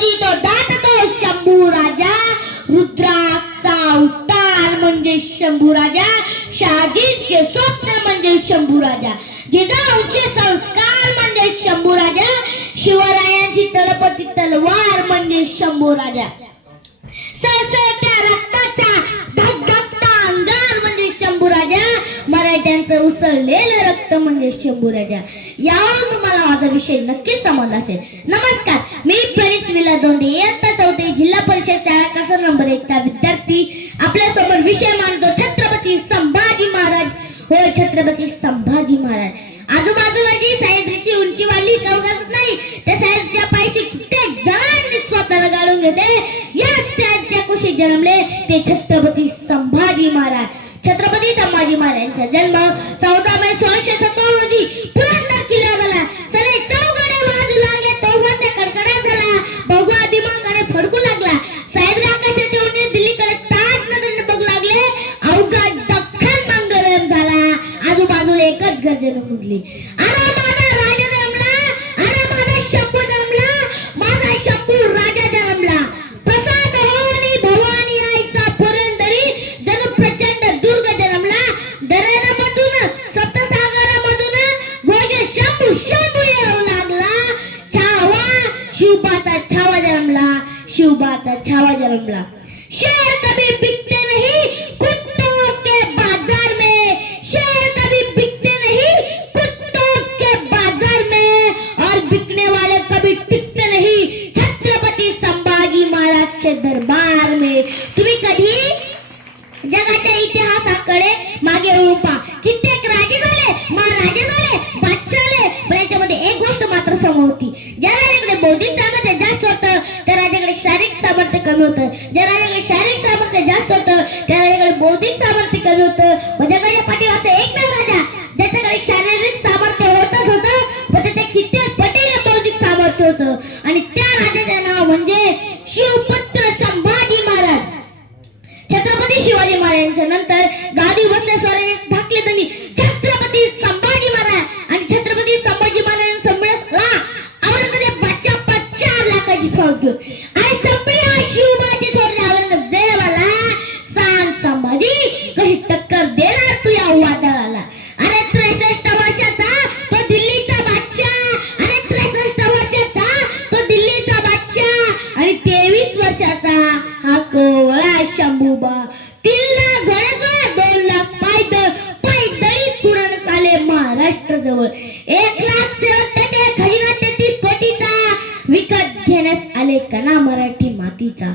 संभाजी तो दाटतो शंभू राजा, रुद्राचा अवतार म्हणजे शंभू राजा, शहाजींचे स्वप्न म्हणजे शंभू राजा, जिजाऊंचे संस्कार म्हणजे शंभू राजा, शिवरायांची तळपती तलवार म्हणजे शंभू राजा, सळसळत्या रक्ताचा धगधगता अंगार म्हणजे शंभू राजा, मराठ्यांचं उसळलेलं रक्त म्हणजे शंभू राजा. यावरून तुम्हाला माझा विषय नक्कीच समजला असेल. नमस्कार, मी प्रणित विला दोंडे, इयत्ता 4थी, जिल्हा परिषद शाळा कसर नंबर 1 चा विद्यार्थी. आपल्या समोर विषय मांडतो छत्रपती संभाजी महाराज. हो, छत्रपती संभाजी महाराज. आजूबाजूला जी सह्याद्रीची उंची वाढली कवगाच नाही, त्या सह्याद्रीच्या पायशी कित्येक जणांनी स्वतःला गाळून घेतले. या सह्याद्रीच्या कुशीत जन्मले ते छत्रपती संभाजी महाराज. छत्रपती संभाजी महाराजांचा जन्म 14 मे 1670 रोजी पुरंदर किल्ल्यावर झाला. सगळे चौघडे बाजू लागले तोफा त्या कडकडाट झाला. भगवा दिमागाने फडकू लागला. सह्याद्री आकाशाचे उन्हे दिल्लीकडे ताट नजरेने बघू लागले. अवघा दख्खन मंगलम झाला. आजूबाजूला एकच गर्जना गुंजली, अरे माझा राजा जन्मला, अरे माझा शंभू जन्मला, माझा शंभू राजा जन्मला. प्रसाद होनी भवानी आईचा पुरंदरी, जणू प्रचंड दुर्ग जन्मला. दऱ्यांमधून सप्तसागरामधून घोष शंभू शंभू येऊ लागला. छावा शिवबाचा छावा जन्मला, शिवबाचा छावा जन्मला. शेर कभी बिकते नहीं कुत्तों के बाजार में, शेर कभी बिकते नहीं कुत्तों के बाजार में, और बिकने वाले कभी टिकते नहीं छत्रपती संभाजी महाराज के दरबार में. तुम्ही कधी जगाच्या इतिहासाकडे मागे वळून पहा. कित्येक राजे झाले, महाराजे झाले, बादशाह झाले, पण याच्यामध्ये एक गोष्ट मात्र समोर होती. ज्या राजाकडे बौद्धिक सामर्थ्य जास्त होतं त्या राजाकडे शारीरिक सामर्थ्य कमी होतं. ज्या राजाकडे शारीरिक सामर्थ्य जास्त होतं त्या राजाकडे बौद्धिक सामर्थ्य कमी होतं. जगाच्या पाठीवर एकमेव राजा ज्याच्याकडे शारीरिक सामर्थ्य होतच होतं, पण त्याच्या कित्येक पटीने बौद्धिक सामर्थ्य होतं, आणि त्या राजाचे नाव म्हणजे शिवपुत्र संभाजी महाराज. छत्रपती शिवाजी महाराजांच्या नंतर गादी बसल्या स्वराज्यात ठाकले त्यांनी छत्रपती संभाजी महाराज. आणि छत्रपती संभाजी महाराजांचा संमेलनाला औरंगजेबाच्या 4 लाखाची फौज घेऊन आणि संपण्या शिवबाची सोडले औरंगजेब देवाला. सांग संभाजी, कशी टक्कर देणार तू या वादळाला? अरे 63 वर्षाचा तो दिल्लीचा बादशाह, अरे 63 वर्षाचा तो दिल्लीचा बादशाह, आणि 23 वर्षाचा हा कोवळा शंभूबा. 3 लाख घोडेस्वार, 2 लाख पायदळी तुडून आले महाराष्ट्र जवळ. 1 लाख सेवक त्याचे खजिना 33 कोटीचा, विकत घेण्यास आले कणा मराठी मातीचा.